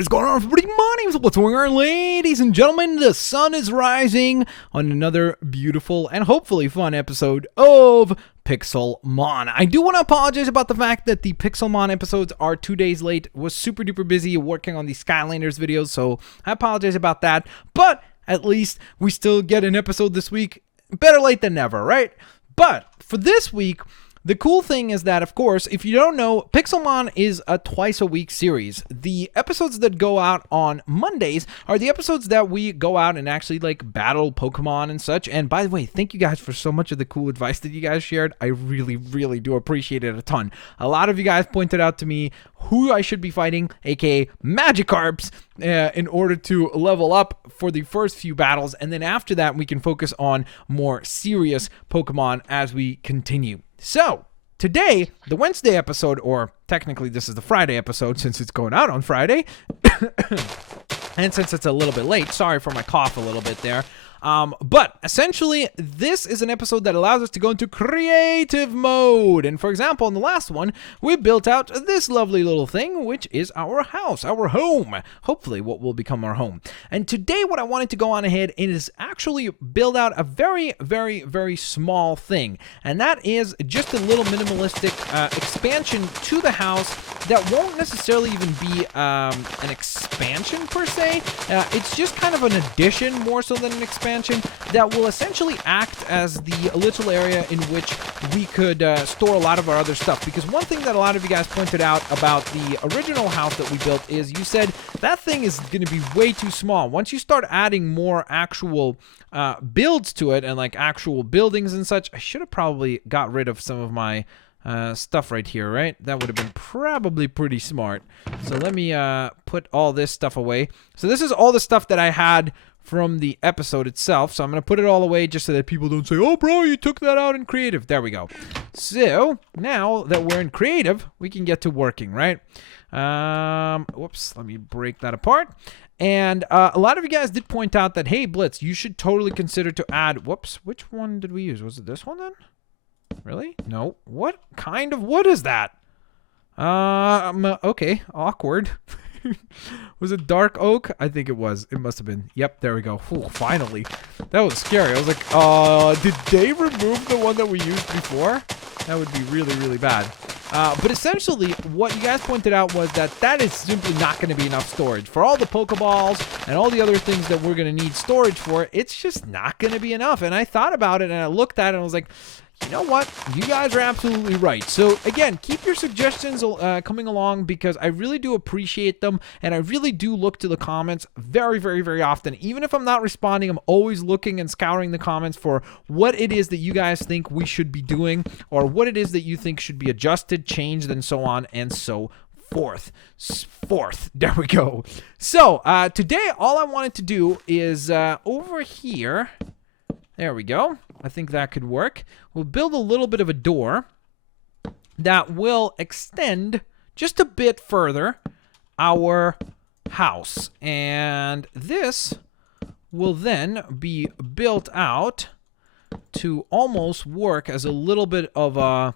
What is going on, everybody? My name is Blitzwinger. Ladies and gentlemen, the sun is rising on another beautiful and hopefully fun episode of Pixelmon. I do want to apologize about the fact that the Pixelmon episodes are 2 days late. Was super duper busy working on the Skylanders videos, so I apologize about that. But at least we still get an episode this week. Better late than never, right? But for this week, the cool thing is that, of course, if you don't know, Pixelmon is a twice-a-week series. The episodes that go out on Mondays are the episodes that we go out and actually, like, battle Pokemon and such. And by the way, thank you guys for so much of the cool advice that you guys shared. I really, really do appreciate it a ton. A lot of you guys pointed out to me who I should be fighting, aka Magikarps, in order to level up for the first few battles. And then after that, we can focus on more serious Pokemon as we continue. So, today, the Wednesday episode, or technically this is the Friday episode since it's going out on Friday, and since it's a little bit late, sorry for my cough a little bit there, but essentially, this is an episode that allows us to go into creative mode. And for example, in the last one, we built out this lovely little thing, which is our house, our home. Hopefully, what will become our home. And today, what I wanted to go on ahead is actually build out a very, very, very small thing. And that is just a little minimalistic expansion to the house that won't necessarily even be an expansion per se. It's just kind of an addition more so than an expansion that will essentially act as the little area in which we could store a lot of our other stuff. Because one thing that a lot of you guys pointed out about the original house that we built is you said that thing is going to be way too small. Once you start adding more actual builds to it and like actual buildings and such, I should have probably got rid of some of my stuff right here, right? That would have been probably pretty smart. So let me put all this stuff away. So this is all the stuff that I had from the episode itself. So I'm going to put it all away just so that people don't say, oh, bro, you took that out in creative. There we go. So now that we're in creative, we can get to working, right? Whoops, let me break that apart. And a lot of you guys did point out that, hey, Blitz, you should totally consider to add, whoops, which one did we use? Was it this one then? Really? No. What kind of wood is that? Okay, awkward. Was it dark oak? I think it was. It must have been. Yep, there we go. Ooh, finally. That was scary. I was like, did they remove the one that we used before? That would be really, really bad. But essentially, what you guys pointed out was that is simply not going to be enough storage. For all the Pokeballs and all the other things that we're going to need storage for, it's just not going to be enough. And I thought about it, and I looked at it, and I was like, you know what? You guys are absolutely right. So, again, keep your suggestions coming along because I really do appreciate them, and I really do look to the comments very, very, very often. Even if I'm not responding, I'm always looking and scouring the comments for what it is that you guys think we should be doing or what it is that you think should be adjusted, changed, and so on and so forth. There we go. So, today, all I wanted to do is over here. There we go. I think that could work. We'll build a little bit of a door that will extend just a bit further our house. And this will then be built out to almost work as a little bit of a,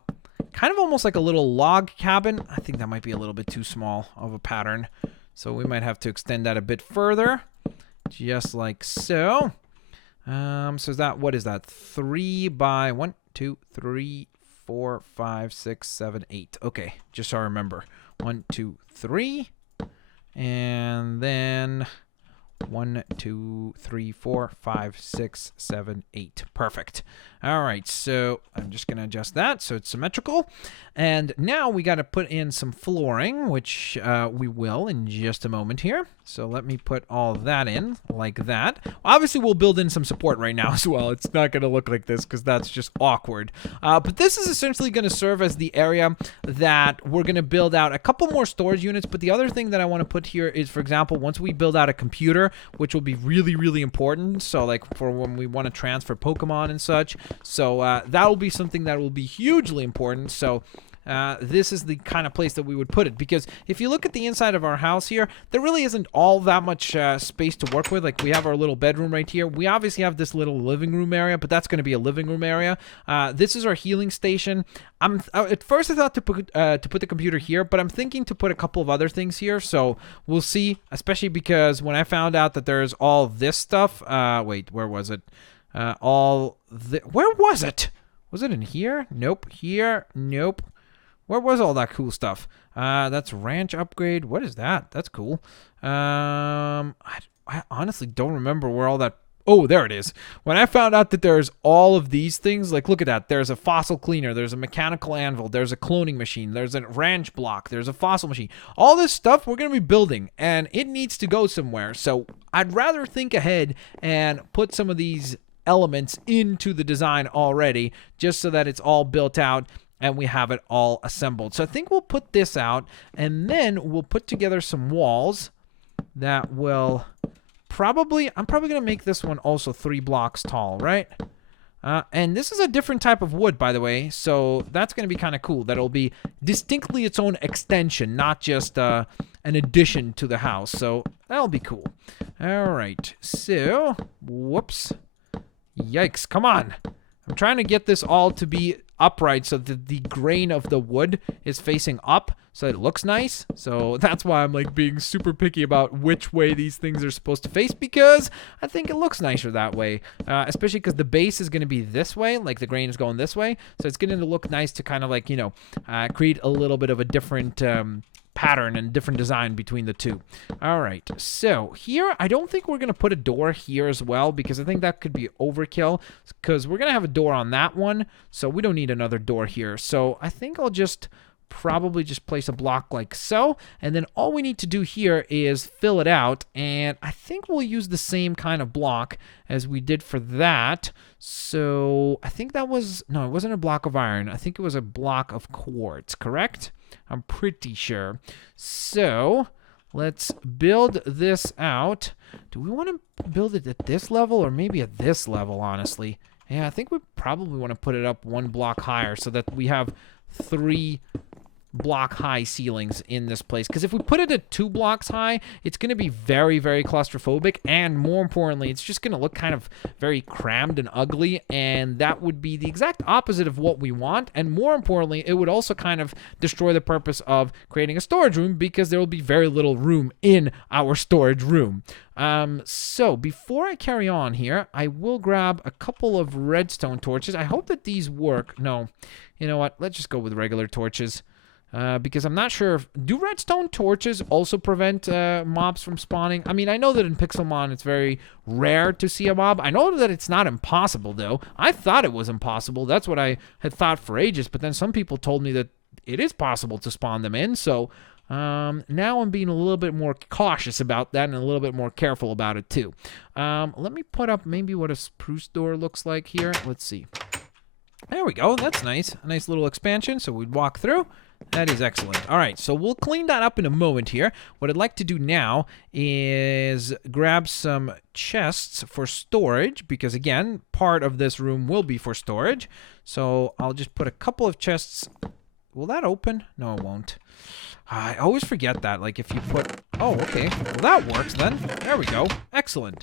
kind of almost like a little log cabin. I think that might be a little bit too small of a pattern. So we might have to extend that a bit further, just like so. So is that, what is that? 3 by 1, 2, 3, 4, 5, 6, 7, 8. Okay, just so I remember. 1, 2, 3. And then 1, 2, 3, 4, 5, 6, 7, 8. Perfect. All right, so I'm just going to adjust that so it's symmetrical. And now we got to put in some flooring, which we will in just a moment here. So let me put all that in like that. Obviously, we'll build in some support right now as well. It's not going to look like this because that's just awkward. But this is essentially going to serve as the area that we're going to build out a couple more storage units. But the other thing that I want to put here is, for example, once we build out a computer, which will be really, really important. So like for when we want to transfer Pokemon and such. So that will be something that will be hugely important. So this is the kind of place that we would put it. Because if you look at the inside of our house here, there really isn't all that much space to work with. Like, we have our little bedroom right here. We obviously have this little living room area, but that's going to be a living room area. This is our healing station. At first I thought to put the computer here, but I'm thinking to put a couple of other things here. So we'll see, especially because when I found out that there's all this stuff. Wait, where was it? Where was it? Was it in here? Nope. Here? Nope. Where was all that cool stuff? That's ranch upgrade. What is that? That's cool. I honestly don't remember where all that... Oh, there it is. When I found out that there's all of these things, like, look at that. There's a fossil cleaner. There's a mechanical anvil. There's a cloning machine. There's a ranch block. There's a fossil machine. All this stuff we're going to be building, and it needs to go somewhere. So I'd rather think ahead and put some of these elements into the design already, just so that it's all built out and we have it all assembled. So I think we'll put this out, and then we'll put together some walls that will... I'm probably going to make this one also 3 blocks tall, right? And this is a different type of wood, by the way, so that's going to be kind of cool. That'll be distinctly its own extension, not just an addition to the house, so that'll be cool. All right, so, whoops. Yikes, come on. I'm trying to get this all to be upright so that the grain of the wood is facing up so it looks nice. So that's why I'm like being super picky about which way these things are supposed to face, because I think it looks nicer that way, especially because the base is going to be this way, like the grain is going this way, so it's going to look nice to kind of like, you know, create a little bit of a different pattern and different design between the two. All right, so here I don't think we're gonna put a door here as well, because I think that could be overkill, because we're gonna have a door on that one, so we don't need another door here. So I think I'll just probably just place a block like so, and then all we need to do here is fill it out, and I think we'll use the same kind of block as we did for that. So I think that was, no, it wasn't a block of iron. I think it was a block of quartz, correct? I'm pretty sure. So let's build this out. Do we want to build it at this level or maybe at this level, honestly? Yeah, I think we probably want to put it up 1 block higher so that we have 3 block high ceilings in this place, because if we put it at 2 blocks high, it's going to be very, very claustrophobic, and more importantly, it's just going to look kind of very crammed and ugly, and that would be the exact opposite of what we want. And more importantly, it would also kind of destroy the purpose of creating a storage room, because there will be very little room in our storage room. So before I carry on here, I will grab a couple of redstone torches. I hope that these work. No, you know what, let's just go with regular torches. Because I'm not sure if... Do redstone torches also prevent mobs from spawning? I mean, I know that in Pixelmon it's very rare to see a mob. I know that it's not impossible, though. I thought it was impossible. That's what I had thought for ages. But then some people told me that it is possible to spawn them in. So now I'm being a little bit more cautious about that and a little bit more careful about it, too. Let me put up maybe what a spruce door looks like here. Let's see. There we go. That's nice. A nice little expansion. So we'd walk through. That is excellent. All right, so we'll clean that up in a moment here. What I'd like to do now is grab some chests for storage, because, again, part of this room will be for storage. So I'll just put a couple of chests. Will that open? No, it won't. I always forget that. Like, if you put... Oh, okay. Well, that works then. There we go. Excellent.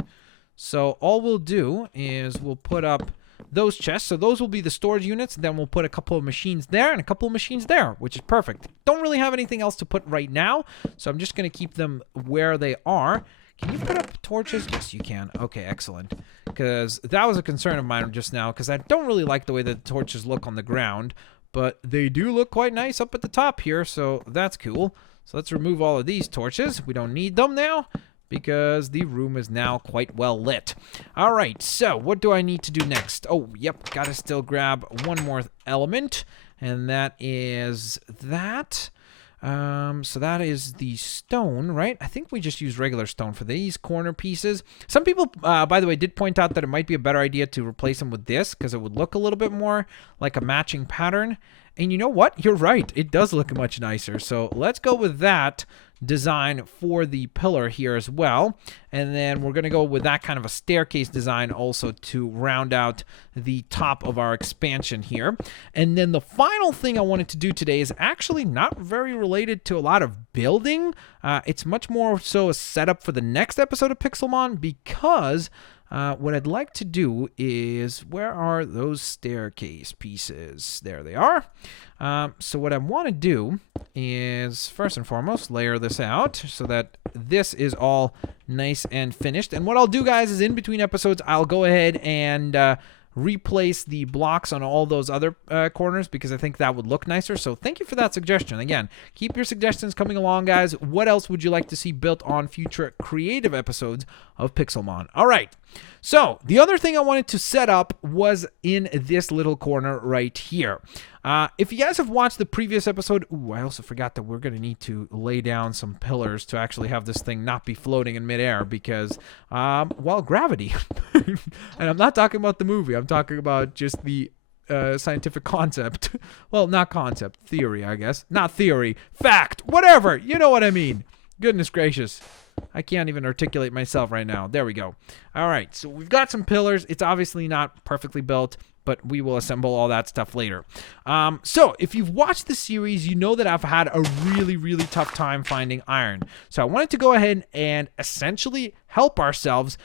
So all we'll do is we'll put up those chests. So those will be the storage units. Then we'll put a couple of machines there and a couple of machines there, which is perfect. Don't really have anything else to put right now, so I'm just going to keep them where they are. Can you put up torches? Yes, you can. Okay, excellent. Because that was a concern of mine just now, because I don't really like the way the torches look on the ground, but they do look quite nice up at the top here, so that's cool. So let's remove all of these torches. We don't need them now, because the room is now quite well lit. All right, so what do I need to do next? Oh, yep, gotta still grab one more element, and that is that. So that is the stone, right? I think we just use regular stone for these corner pieces. Some people, by the way, did point out that it might be a better idea to replace them with this, because it would look a little bit more like a matching pattern. And you know what? You're right. It does look much nicer. So let's go with that, design for the pillar here as well. And then we're going to go with that kind of a staircase design also to round out the top of our expansion here. And then the final thing I wanted to do today is actually not very related to a lot of building. It's much more so a setup for the next episode of Pixelmon, because what I'd like to do is, where are those staircase pieces? There they are. So what I want to do is, first and foremost, layer this out so that this is all nice and finished. And what I'll do, guys, is in between episodes, I'll go ahead and replace the blocks on all those other corners, because I think that would look nicer. So thank you for that suggestion. Again, keep your suggestions coming along, guys. What else would you like to see built on future creative episodes of Pixelmon? All right. So the other thing I wanted to set up was in this little corner right here. If you guys have watched the previous episode, I also forgot that we're going to need to lay down some pillars to actually have this thing not be floating in midair because, well, gravity. And I'm not talking about the movie. I'm talking about just the scientific concept. Well, not concept, theory, I guess. Not theory, fact, whatever. You know what I mean. Goodness gracious. I can't even articulate myself right now. There we go. All right, so we've got some pillars. It's obviously not perfectly built, but we will assemble all that stuff later. So if you've watched the series, you know that I've had a really, really tough time finding iron. So I wanted to go ahead and essentially help ourselves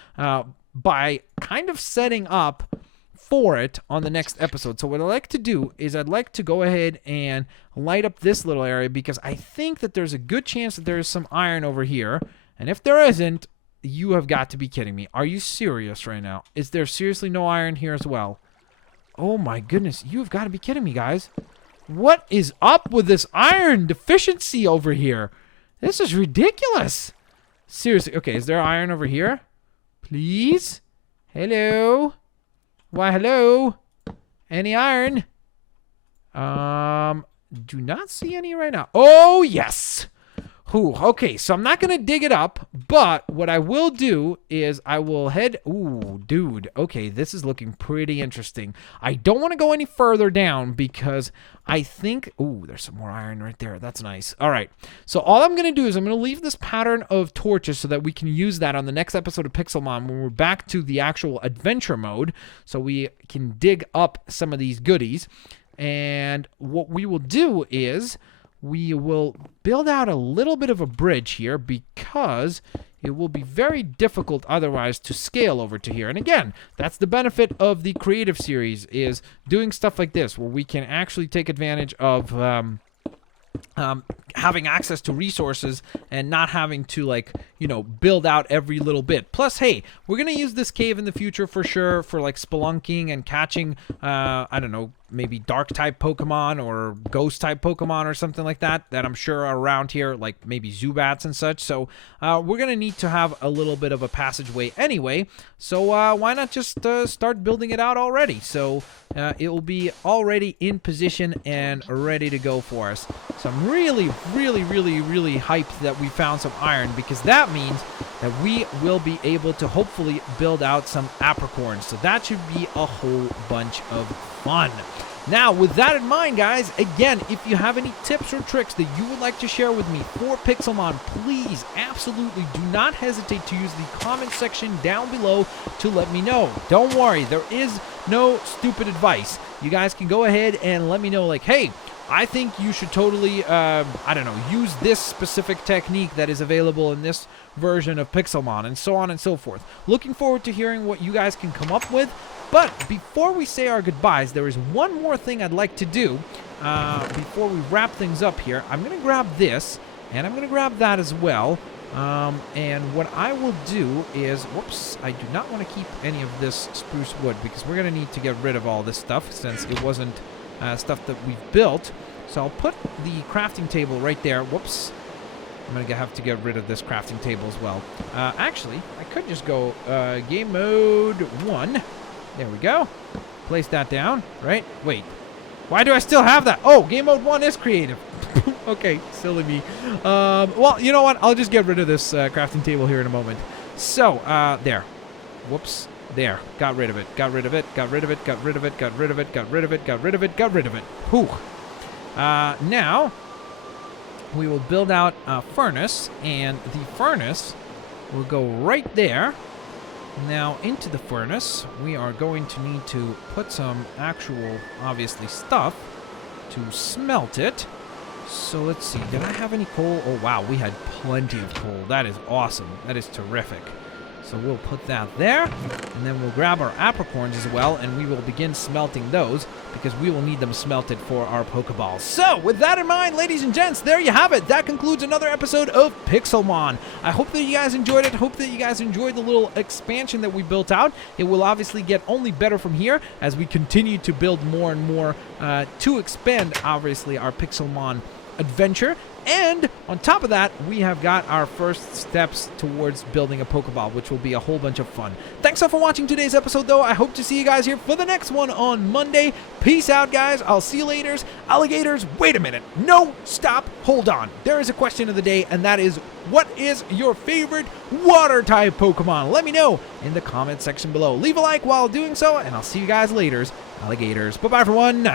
by kind of setting up for it on the next episode. So what I'd like to do is I'd like to go ahead and light up this little area, because I think that there's a good chance that there's some iron over here. And if there isn't, you have got to be kidding me. Are you serious right now? Is there seriously no iron here as well? Oh my goodness, you've got to be kidding me, guys. What is up with this iron deficiency over here? This is ridiculous. Seriously, okay, is there iron over here? Please? Hello? Why, hello? Any iron? Do not see any right now. Oh, yes. Ooh, okay, so I'm not going to dig it up, but what I will do is I will head... Ooh, dude, okay, this is looking pretty interesting. I don't want to go any further down because I think... Ooh, there's some more iron right there. That's nice. All right, so all I'm going to do is I'm going to leave this pattern of torches so that we can use that on the next episode of Pixelmon when we're back to the actual adventure mode, so we can dig up some of these goodies. And what we will do is... we will build out a little bit of a bridge here because it will be very difficult otherwise to scale over to here. And again, that's the benefit of the creative series, is doing stuff like this where we can actually take advantage of having access to resources and not having to, like, you know, build out every little bit. Plus, hey, we're going to use this cave in the future for sure for, like, spelunking and catching, I don't know, maybe dark type Pokemon or ghost type Pokemon or something like that I'm sure are around here, like maybe Zubats and such. So we're going to need to have a little bit of a passageway anyway. So why not just start building it out already? So it will be already in position and ready to go for us. So I'm really hyped that we found some iron, because that means that we will be able to hopefully build out some apricorns. So that should be a whole bunch of fun. Now, with that in mind, guys, again, if you have any tips or tricks that you would like to share with me for Pixelmon, please, absolutely do not hesitate to use the comment section down below to let me know. Don't worry, there is no stupid advice. You guys can go ahead and let me know, like, hey, I think you should totally, I don't know, use this specific technique that is available in this version of Pixelmon, and so on and so forth. Looking forward to hearing what you guys can come up with. But before we say our goodbyes, there is one more thing I'd like to do before we wrap things up here. I'm going to grab this, and I'm going to grab that as well. And what I will do is, whoops, I do not want to keep any of this spruce wood, because we're going to need to get rid of all this stuff since it wasn't stuff that we've built. So I'll put the crafting table right there. Whoops. I'm going to have to get rid of this crafting table as well. Actually, I could just go game mode 1. There we go. Place that down, right? Wait. Why do I still have that? Oh, game mode 1 is creative. Okay, silly me. Well, you know what? I'll just get rid of this crafting table here in a moment. So, there. Whoops. There. Got rid of it. Got rid of it. Got rid of it. Got rid of it. Got rid of it. Got rid of it. Got rid of it. Got rid of it. Got rid of it. Whew. Now, we will build out a furnace, and the furnace will go right there. Now, into the furnace, we are going to need to put some actual, obviously, stuff to smelt it. So let's see, did I have any coal? Oh wow, we had plenty of coal. That is awesome. That is terrific. So we'll put that there, and then we'll grab our apricorns as well, and we will begin smelting those, because we will need them smelted for our Pokeballs. So, with that in mind, ladies and gents, there you have it. That concludes another episode of Pixelmon. I hope that you guys enjoyed it. Hope that you guys enjoyed the little expansion that we built out. It will obviously get only better from here as we continue to build more and more to expand, obviously, our Pixelmon adventure. And on top of that, we have got our first steps towards building a Pokeball, which will be a whole bunch of fun. Thanks all for watching today's episode, though. I hope to see you guys here for the next one on Monday. Peace out, guys. I'll see you later. Alligators, wait a minute. No, stop, hold on. There is a question of the day, and that is, what is your favorite water-type Pokemon? Let me know in the comment section below. Leave a like while doing so, and I'll see you guys later. Alligators. Bye-bye, everyone.